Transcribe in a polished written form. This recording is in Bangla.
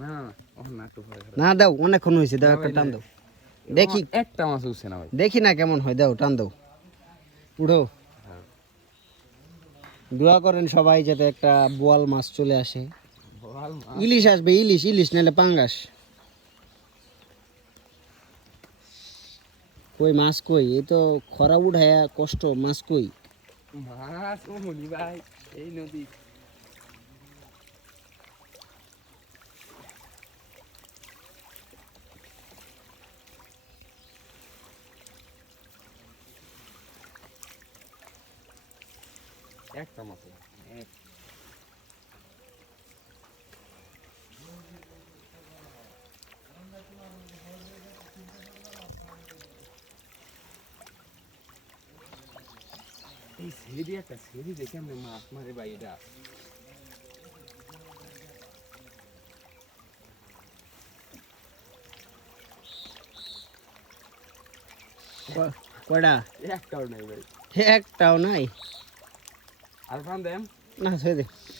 না না ও না একটু ভয় না দাও, অনেকক্ষণ হয়েছে, দাও একটা টান দাও দেখি। একটা মাছ উঠছে না ভাই। দেখি না কেমন হয়, দাও টান দাও, উঠো। দোয়া করেন সবাই যাতে একটা বোয়াল মাছ চলে আসে। বল মাছ ইলিশ আসবে, ইলিশ ইলিশ নাহলে পাঙ্গাস। কই মাছ কই? এই তো খরা উঠায়া কষ্ট, মাছ কই? মাছ ও মনি ভাই এই নদী। একটা মাছ এক এই সেরি একটা সেরি দেখে আমি মাছ মারে ভাই এটা। কয়টা? একটাও নেই ভাই। একটাও নাই। আর ফান দেন না, ছেড়ে দে।